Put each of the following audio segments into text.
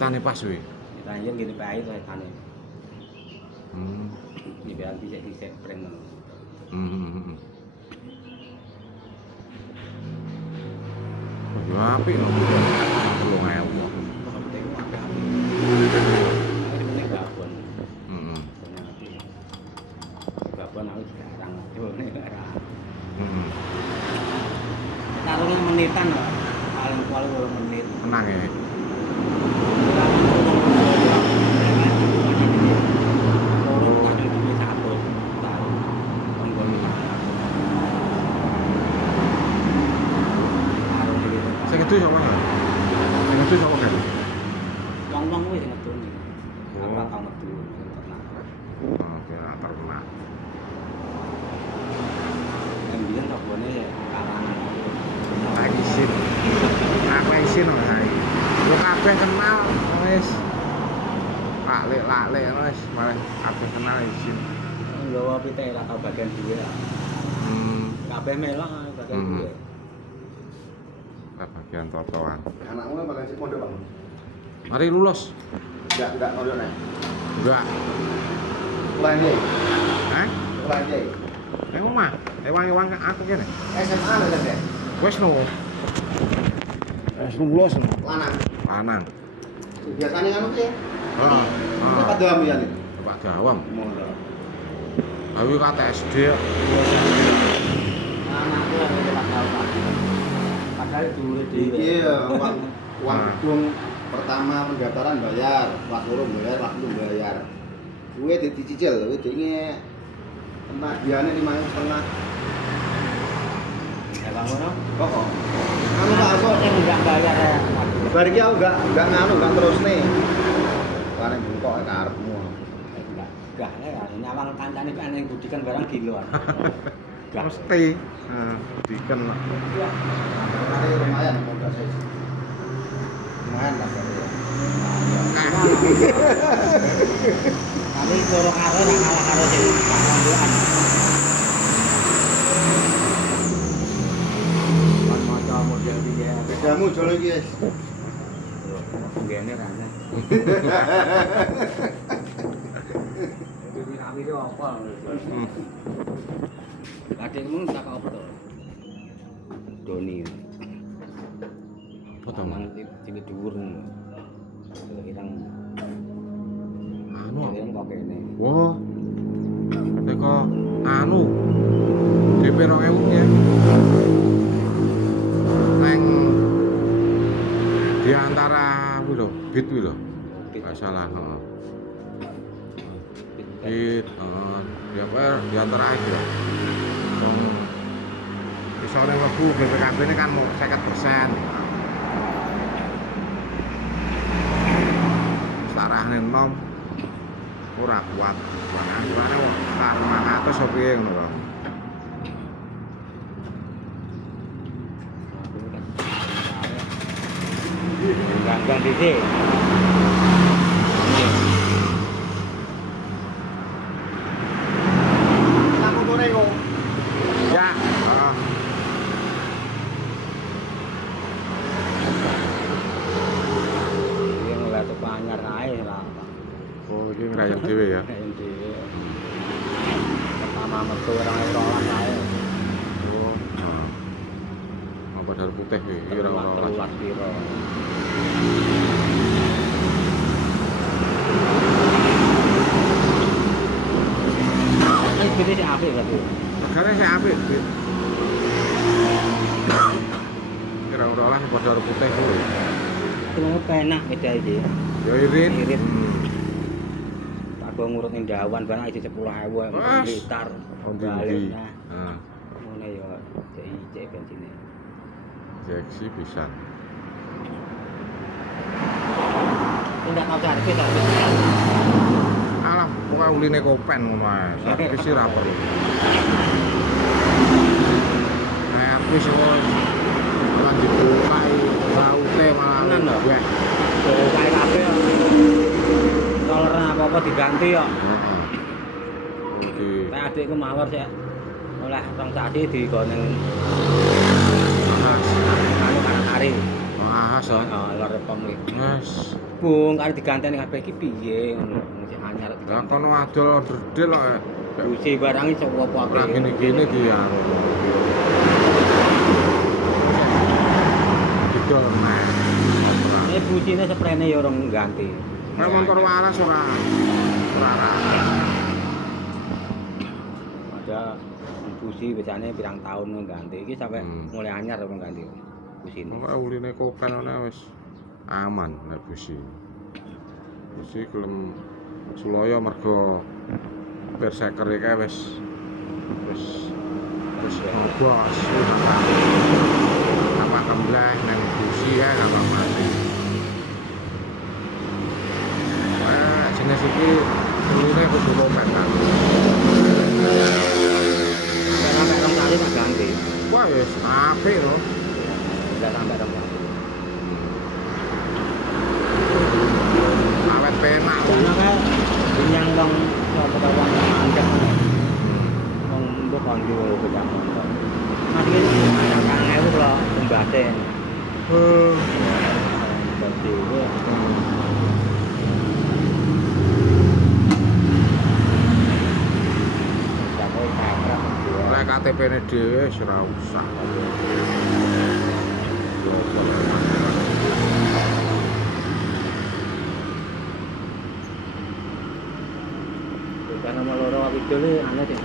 Setane pas kuwi. Lanjut gini bae to setane. Dibilang dhisik-dhisik pring ngono. Ya apik lho. 30.000. Babon aku jarang ngedone ora. Tarunge menitan kok. Paling kuali 8 menit. Menang ya. Sing ngedu sapa? Sing ngedu sapa kan? Wong-wong kuwi sing ngedone. Ora tau ngedu ternak. Oke, terkenal. Ambiyen robone ya kalangan. Tak isin. Aku isin lho saiki. Yo kabeh kenal wis. Lak-lek wis malah kabeh kenal isin. Nggawa pite ora tau bagian duwe lah. Kabeh melok bagian duwe. Bagian totoan. Anakmu bakal sik pondok, Bang. Mari lulus. Enggak pondok nek. Enggak. Sekolah iki. Hah? Sekolah iki. Nang omah. Ewang-ewang aku kene. SMA lho, Dek. Wis no. Wis lulus no. Lanang. Lanang. Biasane ngono ki. Heeh. Pak Dawam ya nih. Pak Dawam. Mono. Awi kate SD. Anakku ora tau Pak. Padahal dhuwure dhewe. Iya, uang gedung pertama pendaftaran bayar, pas loro bayar, pas lu bayar. Gue dicicil, gue dinge penagihannya 5.500. Ya Bang ngono. Kok? Anu tak kok Yang enggak bayar ya. bar iki aku enggak nganu, enggak terus nih. Paling bengkok karepmu. Enggak ya, nyawang kancane kan yang budikan barang kiloan. Mesti. Heeh, diken. Hari lumayan modal saya. Lumayan lah ya. Tapi loro karo ora kalah karo sing panggongan. Kan maca model iki ya. Bedamu jolo iki, guys. Ngene rane. Iki kami iki apa? Adikmu tak apa to? Doni. Foto Mang cilik dhuwur. Irang anu. irang kok kene. Wah. Teko anu. DP 2000 ya. Neng di antara kuwi lho, bit kuwi lho. Enggak salah, heeh. Bit, ya di antara itu. Misalnya lebu BPKB ini kan 50%. Sarahne enom ora kuat. Angsurane wong 500 opo piye ngono lho. Ganggang dhisik. Kamu sore kok. Ya, heeh. Dia ngeliat anyar ae lah. Oh, iki ngrayem dhewe ya. Yang dhewe. Pertama metu orang rolas ae. Oh, heeh. Apa darah putih iki ora ora. Telulas piro. Ini beda sih apik berarti. Regane sing apik, Bit. Kira ora lah apa darah putih kuwi. Cuma penak beda iki. Ya irit. Irit. Aku ngurut ning dawan barang iki 10.000 Wes. liter. Ondi. Balik. Heeh. Ngono ya cek bensine. Injeksi pisan. Tidak tahu cari pita. Alah, pokoke uline kopen ngono ae. Servis ora perlu. Nah, wis wis lan dibukai laute malah Tenan lho. weh. Kae kabeh. Kalau apa-apa diganti ya. Heeh. Oke. Kayak adikku mawar sih. Oleh rong sasi digone Bahas. anu kanan hari. Bahas lawas to. Lare pemlik. Wes. Bung, kare diganteni kabeh iki piye ngono. Mesti anyar. Lah kono adol onderdil kok. Busi barang iso apa Ora gini-gini ki ya. Didol meh. Ini busine sprene ya orang ganti. Nek motor waras ora Ada busi biasanya pirang tahun ganti. Iki sampai mulai anyar orang ganti busine. Pokoke uline kopen ana wis aman nek busi. Busi gelem Sulaya mergo berseker iki wis bos. Apa kembleh nang busi ya apa mati. Wah, jenis iki uline kudu kopen kan. Sampai rong kali tak ganti. Wah, wis apik lho. Udah sampai rong kali. Awet penak. Karena kan yang bang pegawai angkat bang untuk konju beda motor. Masih ini anak ewu kalau pembaten. Jadi sampai kamera Lek KTP-ne dhewe wis ora usah. karena nomor loro awak itu nih aneh deh.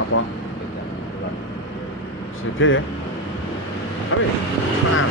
Apa? CB ya? Apa? Semangat.